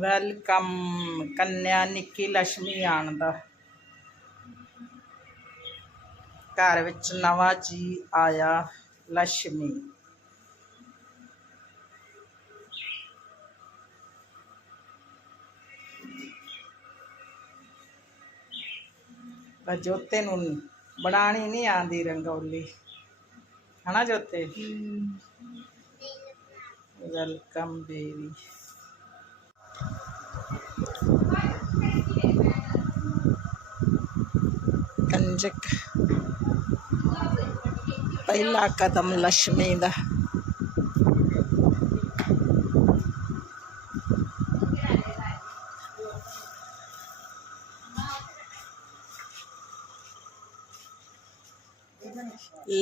Welcome कन्या निकी लक्ष्मी आन घर नवा जी आया लक्ष्मी जोते बनानी नहीं आती रंगोली है ना जोते वेलकम बेबी कंजक पहला कदम लक्ष्मी का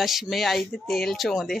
लक्ष्मी आई तो तेल चोंदे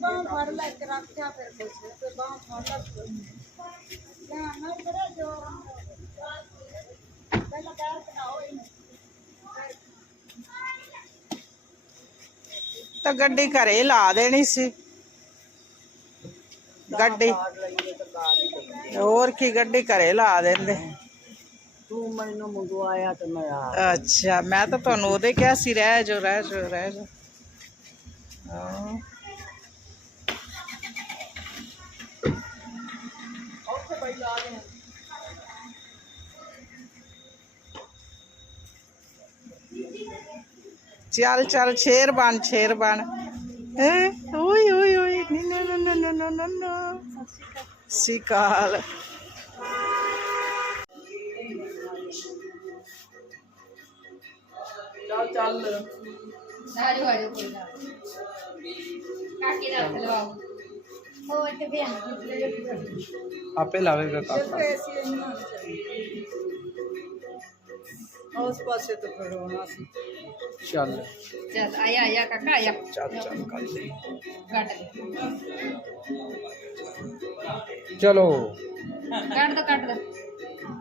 ਬਾਹ ਫੜ ਲੈ ਕੇ ਰੱਖਿਆ ਫਿਰ ਕੁਛ ਤੇ ਬਾਹ ਫੜ ਲੈ ਨਾ। ਨਾ ਬੜਾ ਜੋ ਪਹਿਲਾਂ ਪੈਰ ਕਢਾਓ ਇਹਨੂੰ। ਤਾਂ ਗੱਡੀ ਘਰੇ ਲਾ ਦੇਣੀ ਸੀ। ਗੱਡੀ ਹੋਰ ਕੀ ਗੱਡੀ ਘਰੇ ਲਾ ਦਿੰਦੇ। ਤੂੰ ਮੈਨੂੰ ਮੰਗਵਾਇਆ ਤੇ ਮੈਂ ਆ ਅੱਛਾ ਮੈਂ ਤਾਂ ਤੁਹਾਨੂੰ ਉਹਦੇ ਕਿਹਾ ਸੀ ਰਹਿ ਜੋ ਰਹਿ ਜੋ ਰਹਿ ਜੋ ਹਾਂ। ਚੱਲ ਚੱਲ, ਸ਼ੇਰ ਬਣ ਸ਼ੇਰ ਬਣ। ਹੈ? ਓਏ ਓਏ ਓਏ, ਨੀ, ਨਾ ਨਾ ਨਾ ਨਾ ਨਾ ਨਾ। ਨਾ ਸਿਕਾਲ ਚੱਲ ਚੱਲ। ਆਜੋ ਆਜੋ, ਕੋਈ ਨਾ। ਕਾਕੇ ਦਾ ਲਵਾਓ ਆਪੇ ਲਾਵੇਗਾ ਕਾਕਾ ਉਸ ਪਾਸੇ ਤੋਂ ਫੜਾਉਣਾ ਸੀ। ਚੱਲ। ਚੱਲ ਆਇਆ ਆਇਆ ਕਾਕਾ ਆਇਆ। ਚੱਲ ਚੱਲ ਕੱਢ ਦੇ। ਚਲੋ। ਕੱਢ ਦੋ ਕੱਢ ਦੋ।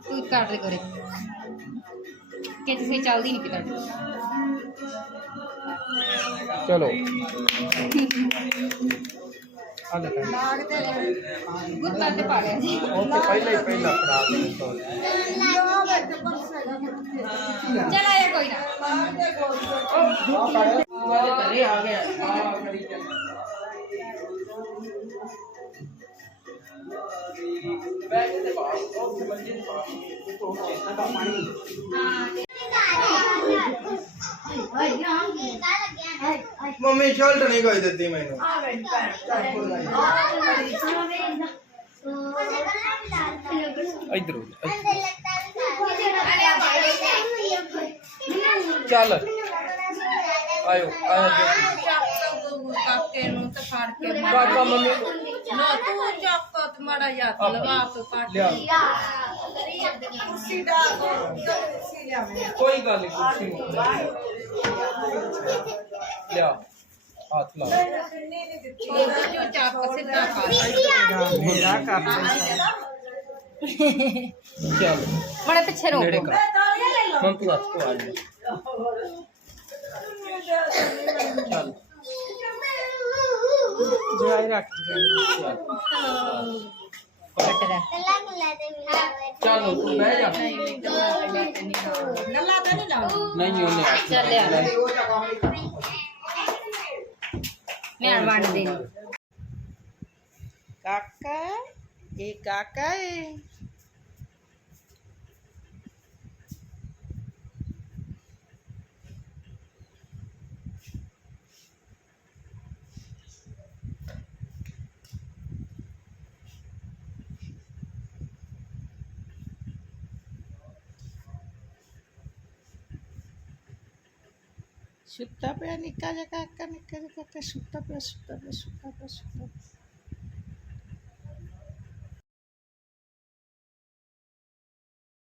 ਤੂੰ ਕੱਢ ਦੇ ਕੋਰੇ ਕਿ ਤੁਸੀਂ ਚੱਲਦੀ ਨਹੀਂ ਕਿਤਾ। ਚਲੋ। ओके पहले ही पहला खराब है तो चला ये कोई ना। अरे आ गया बैठे थे बाहर और मंजिल बाहर तो कैसा का पानी हाँ ਕੋਈ ਨਾ ਲਾਗ ਕਰੀ ਚੱਲ ਨੂੰ ਤੇ ਫੜ ਕੇ ਕਾਕਾ ਮੰਮੀ ਨਾ। ਤੂੰ ਚੱਕ ਤੇ ਮਾੜਾ ਜਿਹਾ ਲਵਾ ਕੇ। ਕੱਟ ਲਿਆ। ਕੁਰਸੀ ਦਾ ਕੁਰਸੀ ਲਿਆਵੇਂ। ਕੋਈ ਗੱਲ ਨਹੀਂ ਕੁਰਸੀ ਨੂੰ ਲਿਆ। ਹੱਥ ਲਾ ਜੋ ਚੱਕ ਸਿੱਧਾ ਮੇਰਾ ਕਰ ਚੱਲ। ਬੜੇ ਪਿੱਛੇ ਨੇੜੇ ਰੋਕੋ ਕਰ। ਹੁਣ ਤੂੰ ਹੱਥ ਤੋਂ ਆ ਜਾ ਚੱਲ ਜਵਾਈ ਰੱਖ ਚੱਲ। ਕੱਟ ਦਾ ਚੱਲ ਤੂੰ ਬਹਿ ਜਾ। ਨੱਲਾ ਤਾਂ ਨਹੀਂ। ਉਹਨੇ ਚੱਲ काका ये काका है। सुत्ता पे निका जका का निका जका का सुत्ता पे सुत्ता पे सुत्ता पे सुत्ता पे